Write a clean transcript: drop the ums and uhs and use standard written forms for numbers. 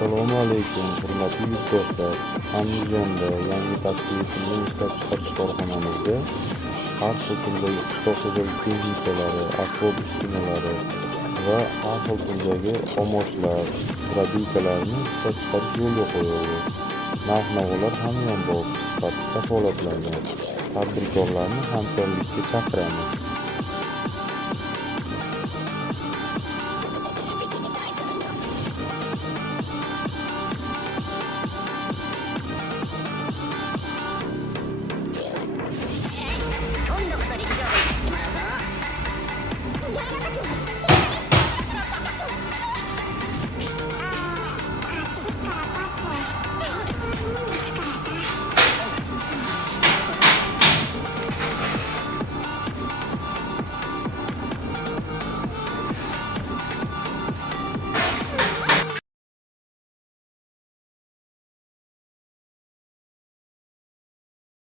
Assalomu alaykum, hurmatli yurtdoshlar. Andijonda yangi tashkil etilgan ishlab chiqarish korxonamizda har xil turdagi qishloq xo'jaligi texnikalari, asbob-uskunalar va har xil turdagi omochlar, probeykalarni ishlab chiqarish yo'lga qo'yildi. Narx-navolar hamyonbop sifatida kafolatlangan. Tadbirkorlarni hamkorlikka chaqiramiz.